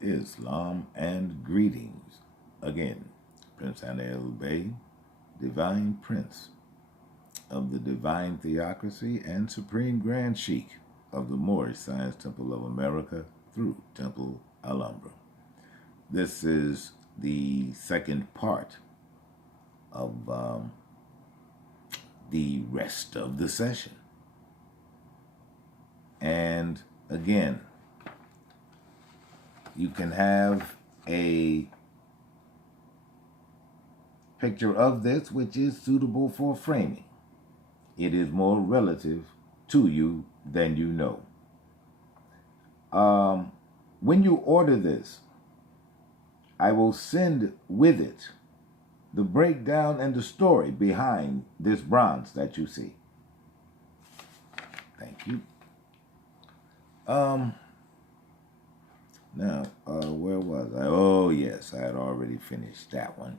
Islam, and greetings. Again, Princeanaelbey, Divine Prince of the Divine Theocracy and Supreme Grand Sheikh of the Moorish Science Temple of America through Temple Alhambra. This is the second part of the rest of the session. And again, you can have a picture of this which is suitable for framing. It is more relative to you than you know. When you order this, I will send with it the breakdown and the story behind this bronze that you see. Thank you. Now, where was I? Oh, yes, I had already finished that one.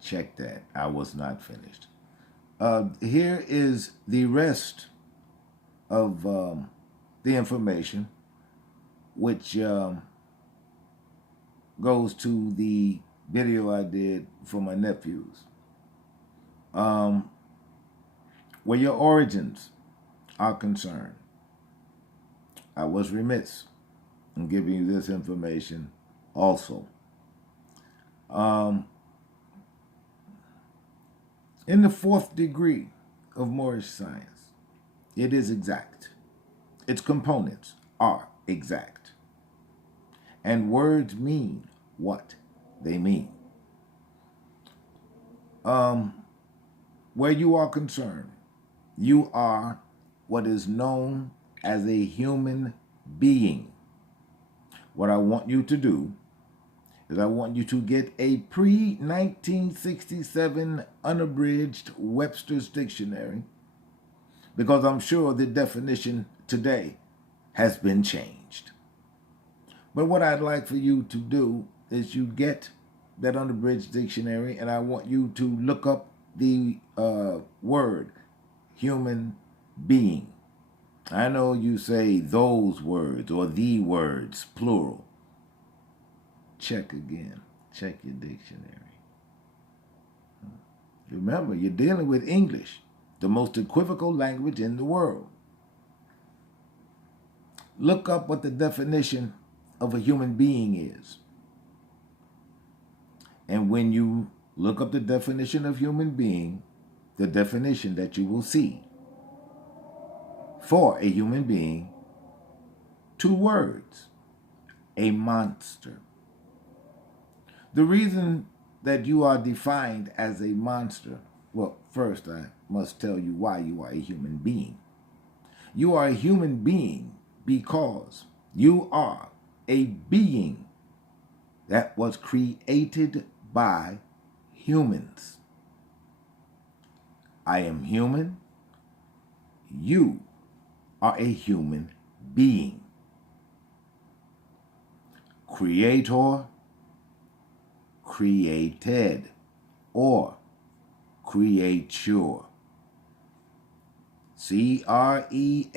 Check that. I was not finished. Here is the rest of the information, which goes to the video I did for my nephews. Where your origins are concerned, I was remiss in giving you this information also. In the fourth degree of Moorish science, it is exact. Its components are exact. And words mean what they mean. Where you are concerned, you are what is known as a human being. What I want you to do is I want you to get a pre-1967 unabridged Webster's Dictionary, because I'm sure the definition today has been changed. But what I'd like for you to do is you get that unabridged dictionary, and I want you to look up the word human being. I know you say those words or the words, plural. Check again. Check your dictionary. Remember, you're dealing with English, the most equivocal language in the world. Look up what the definition of a human being is. And when you look up the definition of human being, the definition that you will see for a human being, 2 words: a monster. The reason that you are defined as a monster, well, first I must tell you why you are a human being. You are a human being because you are a being that was created by humans. I am human. You are a human being. Creator, created, or creature. C-R-E-A-T-U-R-E.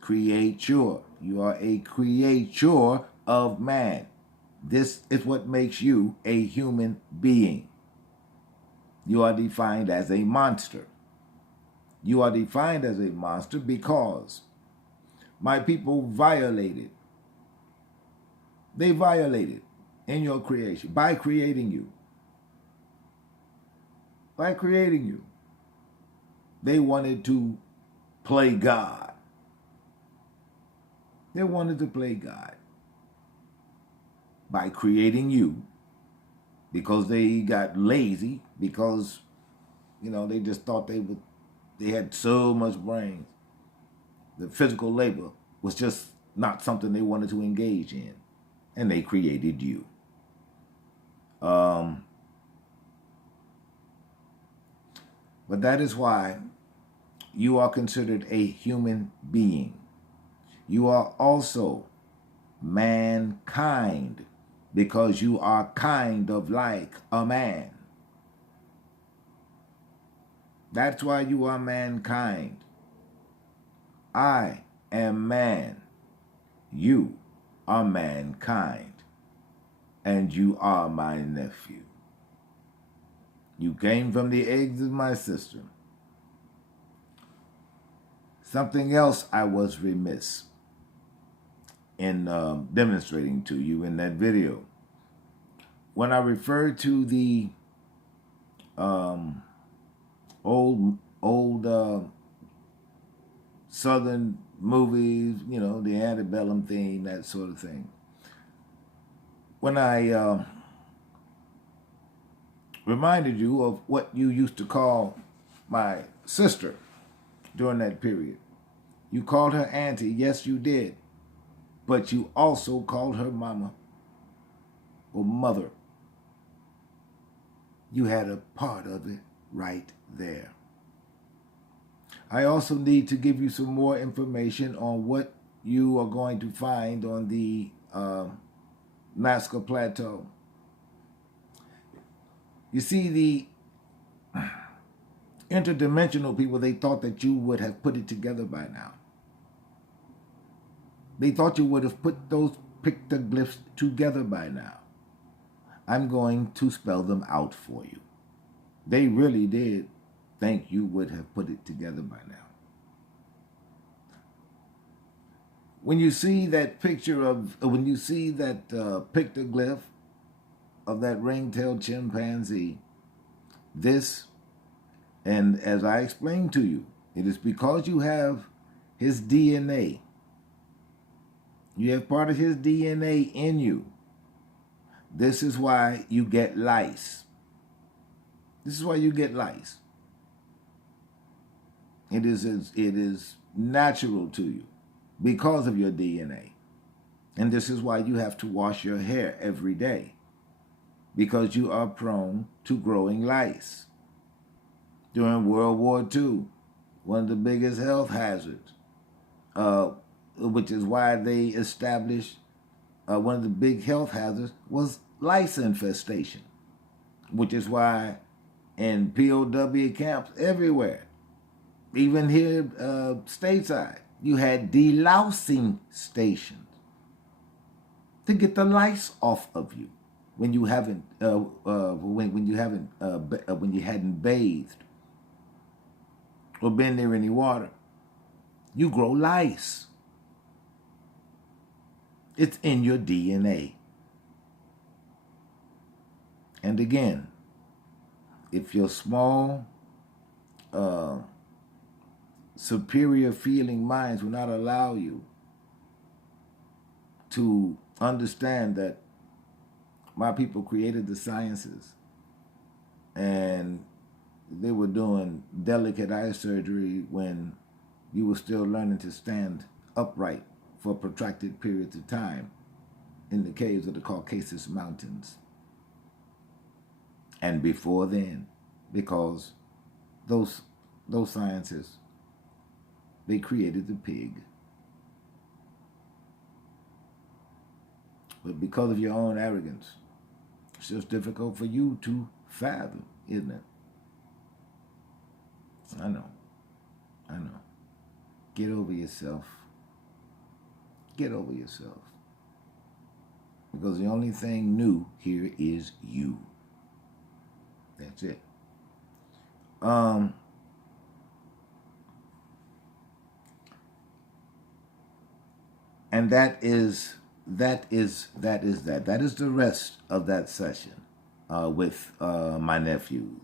Creature. You are a creature of man. This is what makes you a human being. You are defined as a monster. You are defined as a monster because my people violated. They violated in your creation by creating you. By creating you. They wanted to play God. They wanted to play God by creating you, because they got lazy, because, they just thought they had so much brains. The physical labor was just not something they wanted to engage in, and they created you. But that is why you are considered a human being. You are also mankind, because you are kind of like a man. That's why you are mankind. I am man. You are mankind. And you are my nephew. You came from the eggs of my sister. Something else I was remiss in demonstrating to you in that video. When I referred to the old Southern movies, you know, the antebellum theme, that sort of thing. When I reminded you of what you used to call my sister during that period, you called her auntie, yes you did, but you also called her mama or mother. You had a part of it right there. I also need to give you some more information on what you are going to find on the Nazca Plateau. You see, the interdimensional people, they thought that you would have put it together by now. They thought you would have put those pictoglyphs together by now. I'm going to spell them out for you. They really did think you would have put it together by now. When you see that picture of, when you see that pictoglyph of that ring-tailed chimpanzee, this, and as I explained to you, it is because you have his DNA. You have part of his DNA in you. This is why you get lice. This is why you get lice. It is natural to you because of your DNA. And this is why you have to wash your hair every day, because you are prone to growing lice. During World War II, one of the biggest health hazards, which is why they established one of the big health hazards was lice infestation, which is why in POW camps everywhere, even here stateside, you had delousing stations to get the lice off of you when you haven't when you hadn't bathed or been near any water. You grow lice. It's in your DNA. And again, if your small, superior feeling minds will not allow you to understand that my people created the sciences and they were doing delicate eye surgery when you were still learning to stand upright for protracted periods of time in the caves of the Caucasus Mountains. And before then, because those sciences, they created the pig. But because of your own arrogance, it's just difficult for you to fathom, isn't it? I know. Get over yourself. Get over yourself. Because the only thing new here is you. That's it. And that is that. That is the rest of that session with my nephews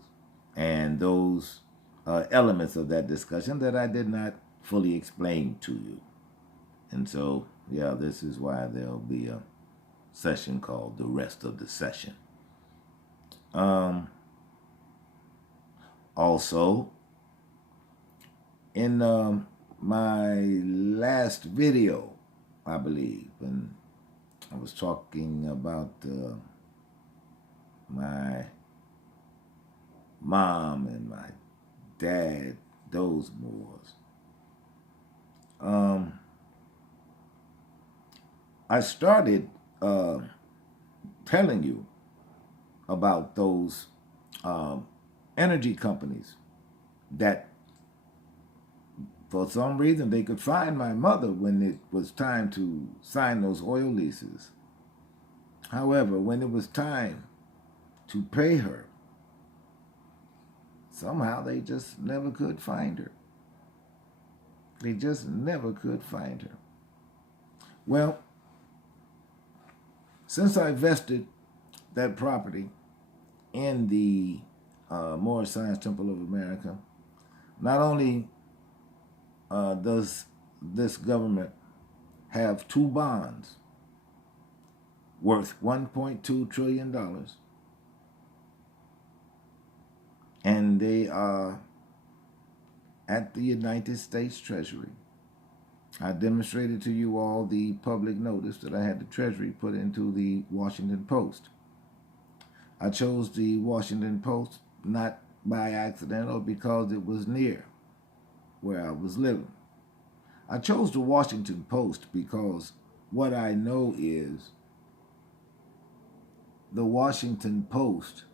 and those elements of that discussion that I did not fully explain to you. And so, yeah, this is why there'll be a session called the rest of the session. Also, in my last video, I believe, and I was talking about my mom and my dad, those Moors. I started telling you about those energy companies that For some reason, they could find my mother when it was time to sign those oil leases. However, when it was time to pay her, somehow they just never could find her. They just never could find her. Well, since I vested that property in the Moorish Science Temple of America, not only does this government have two bonds worth $1.2 trillion, and they are at the United States Treasury. I demonstrated to you all the public notice that I had the Treasury put into the Washington Post. I chose the Washington Post not by accident or because it was near where I was living. I chose the Washington Post because what I know is the Washington Post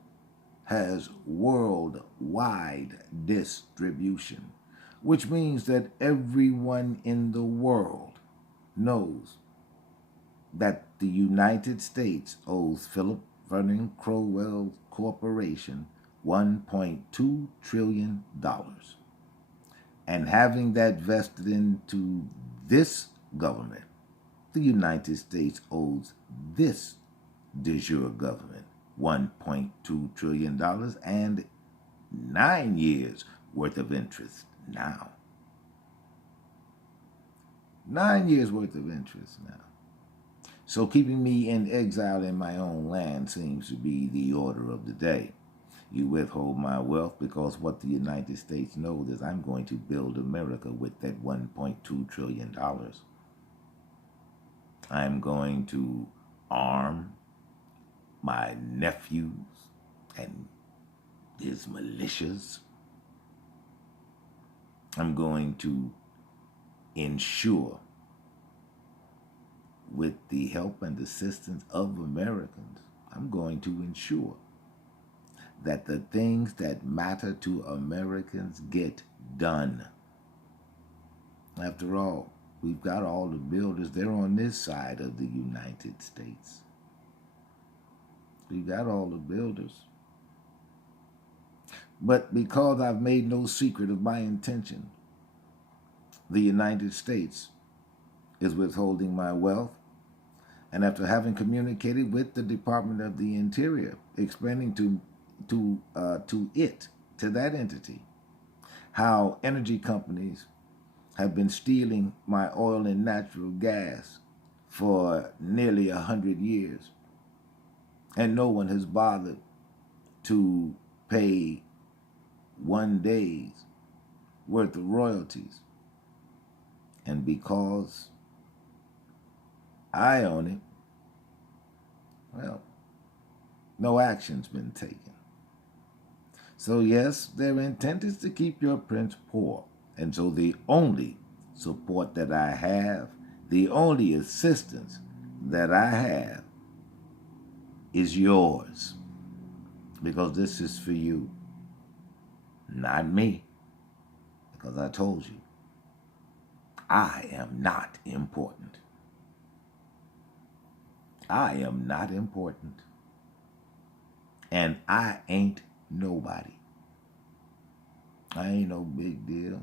has worldwide distribution, which means that everyone in the world knows that the United States owes Philip Vernon Crowell Corporation $1.2 trillion. And having that vested into this government, the United States owes this de jure government $1.2 trillion and 9 years worth of interest now. 9 years worth of interest now. So keeping me in exile in my own land seems to be the order of the day. You withhold my wealth because what the United States knows is I'm going to build America with that $1.2 trillion. I'm going to arm my nephews and his militias. I'm going to ensure, with the help and assistance of Americans, I'm going to ensure that the things that matter to Americans get done. After all, we've got all the builders. They're on this side of the United States. We've got all the builders. But because I've made no secret of my intention, the United States is withholding my wealth. And after having communicated with the Department of the Interior, explaining to that entity, how energy companies have been stealing my oil and natural gas for nearly 100 years, and no one has bothered to pay 1 day's worth of royalties. And because I own it, well, no action's been taken. So yes, their intent is to keep your prince poor. And so the only support that I have, the only assistance that I have is yours. Because this is for you, not me. Because I told you, I am not important. I am not important. And I ain't nobody. I ain't no big deal.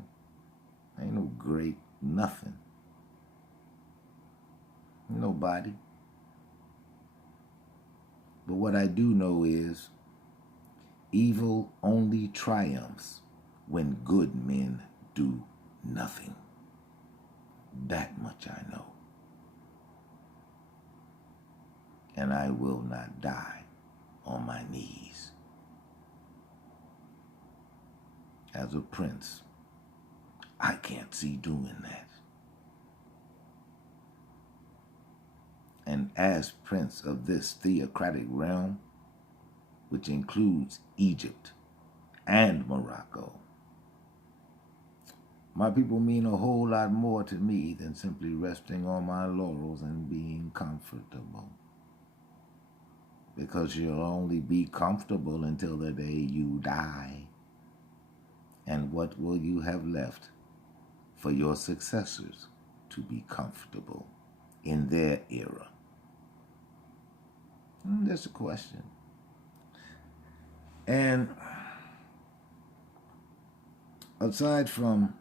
I ain't no great nothing. Nobody. But what I do know is evil only triumphs when good men do nothing. That much I know. And I will not die on my knees. As a prince, I can't see doing that. And as prince of this theocratic realm, which includes Egypt and Morocco, my people mean a whole lot more to me than simply resting on my laurels and being comfortable. Because you'll only be comfortable until the day you die. And what will you have left for your successors to be comfortable in their era? That's a question. And aside from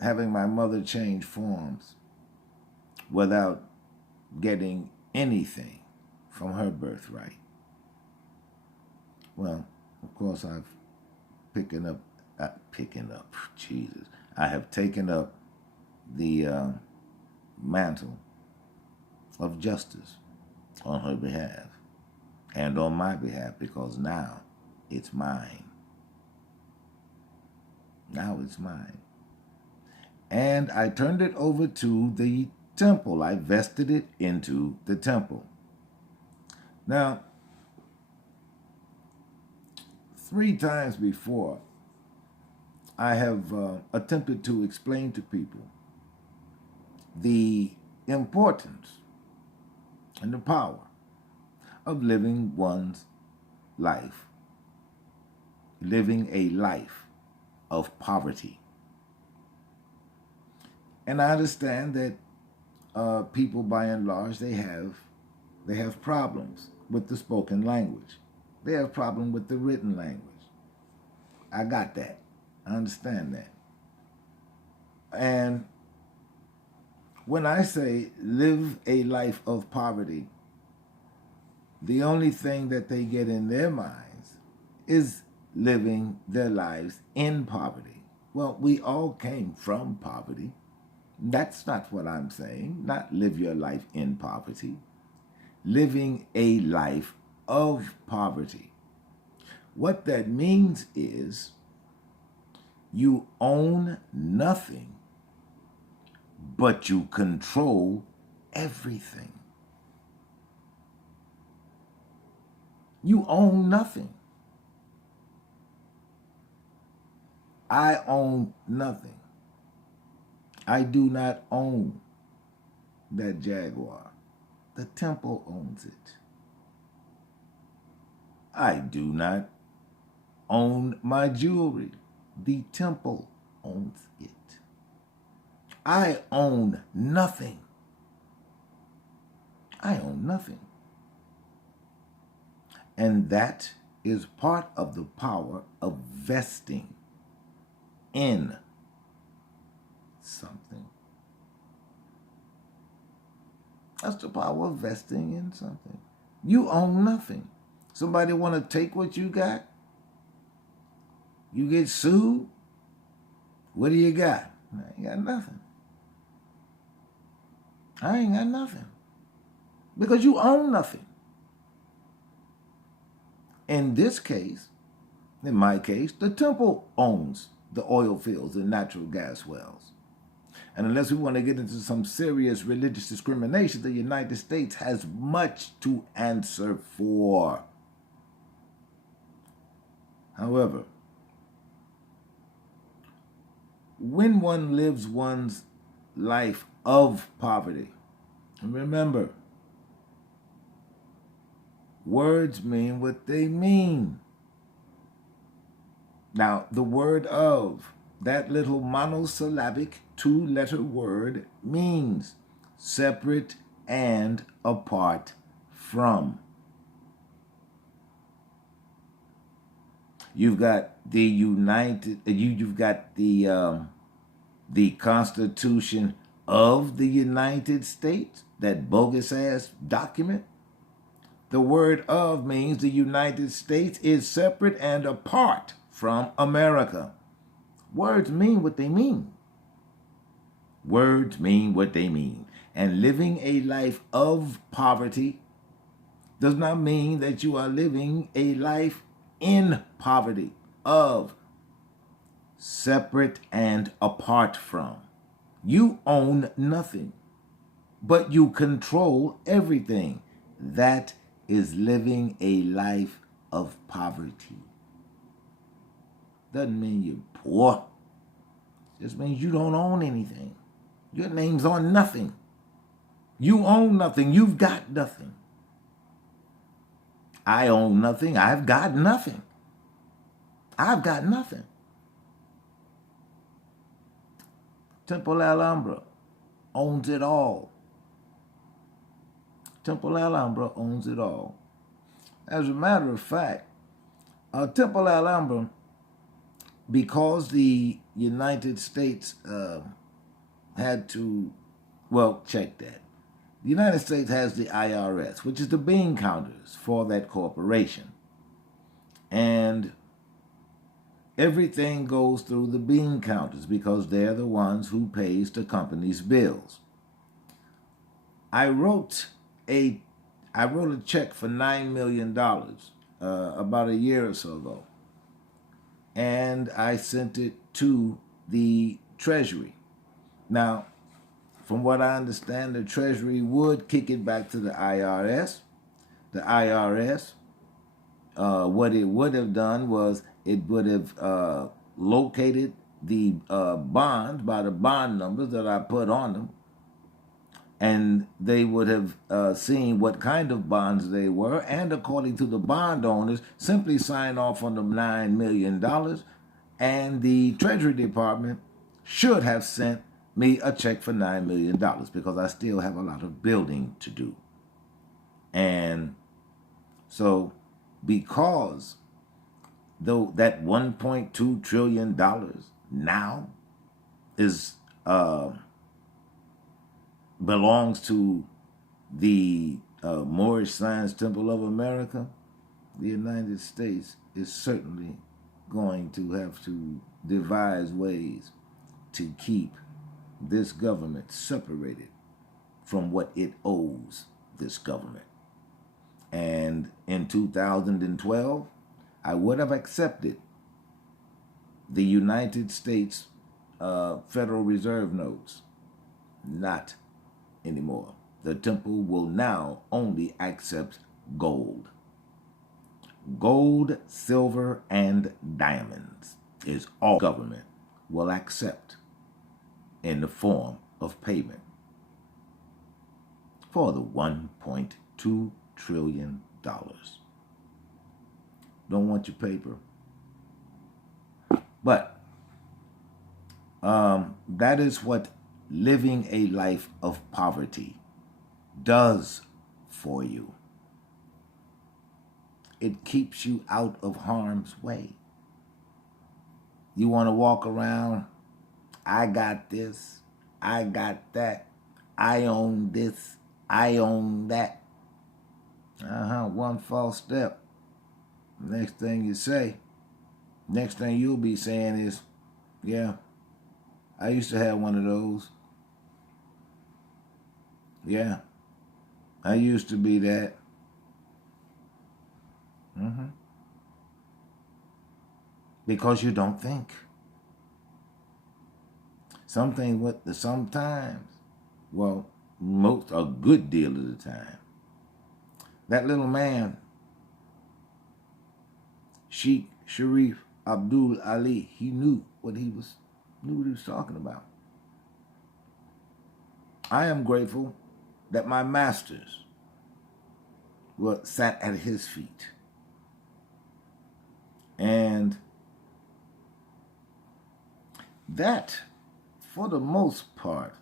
having my mother change forms without getting anything from her birthright, well, of course I have taken up the mantle of justice on her behalf and on my behalf, because now it's mine. Now it's mine. And I turned it over to the temple. I vested it into the temple. Now, 3 times before, I have attempted to explain to people the importance and the power of living one's life, living a life of poverty. And I understand that people, by and large, they have problems with the spoken language. They have problem with the written language. I got that. I understand that. And when I say live a life of poverty, the only thing that they get in their minds is living their lives in poverty. Well, we all came from poverty. That's not what I'm saying. Not live your life in poverty. Living a life of poverty. What that means is you own nothing, but you control everything. You own nothing. I own nothing. I do not own that Jaguar. The temple owns it. I do not own my jewelry. The temple owns it. I own nothing. I own nothing. And that is part of the power of vesting in something. That's the power of vesting in something. You own nothing. Somebody want to take what you got? You get sued? What do you got? I ain't got nothing. I ain't got nothing. Because you own nothing. In this case, in my case, the temple owns the oil fields and natural gas wells. And unless we want to get into some serious religious discrimination, the United States has much to answer for. However, when one lives one's life of poverty, and remember, words mean what they mean. Now, the word of, that little monosyllabic 2-letter word means separate and apart from. You've got the you've got the Constitution of the United States, that bogus ass document. The word of means the United States is separate and apart from America. Words mean what they mean. Words mean what they mean. And living a life of poverty does not mean that you are living a life in poverty, of, separate and apart from. You own nothing, but you control everything. That is living a life of poverty. Doesn't mean you're poor. Just means you don't own anything. Your name's on nothing. You own nothing. You've got nothing. I own nothing. I've got nothing. I've got nothing. Temple Alhambra owns it all. Temple Alhambra owns it all. As a matter of fact, Temple Alhambra, because the United States had to, well, check that. The United States has the IRS, which is the bean counters for that corporation. And everything goes through the bean counters because they're the ones who pays the company's bills. I wrote a check for $9 million about a year or so ago, and I sent it to the Treasury. Now, from what I understand, the Treasury would kick it back to the IRS. The IRS, what it would have done was it would have located the bonds by the bond numbers that I put on them, and they would have seen what kind of bonds they were, and according to the bond owners, simply sign off on the $9 million, and the Treasury Department should have sent me a check for $9 million because I still have a lot of building to do. And so because though that $1.2 trillion now is belongs to the Moorish Science Temple of America, the United States is certainly going to have to devise ways to keep this government separated from what it owes this government. And in 2012, I would have accepted the United States Federal Reserve notes. Not anymore. The temple will now only accept gold. Gold, silver, and diamonds is all government will accept in the form of payment for the $1.2 trillion. Don't want your paper. But that is what living a life of poverty does for you. It keeps you out of harm's way. You want to walk around, I got this, I got that, I own this, I own that. One false step. Next thing you say, next thing you'll be saying is, yeah, I used to have one of those. Yeah, I used to be that. Because you don't think. Sometimes, well, a good deal of the time, that little man, Sheikh Sharif Abdul Ali, he knew what he was talking about. I am grateful that my masters sat at his feet. And that, for the most part,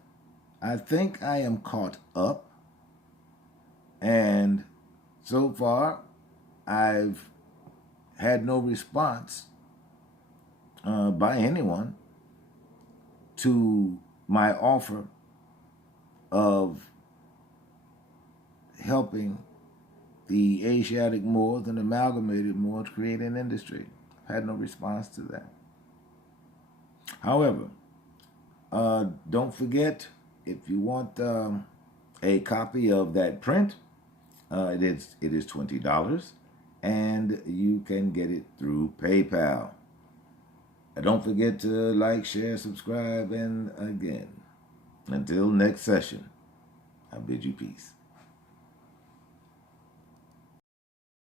I think I am caught up. And so far, I've had no response by anyone to my offer of helping the Asiatic Moors and amalgamated Moors create an industry. I've had no response to that. However, don't forget, if you want a copy of that print, it is $20, and you can get it through PayPal. Don't forget to like, share, subscribe, and again, until next session, I bid you peace.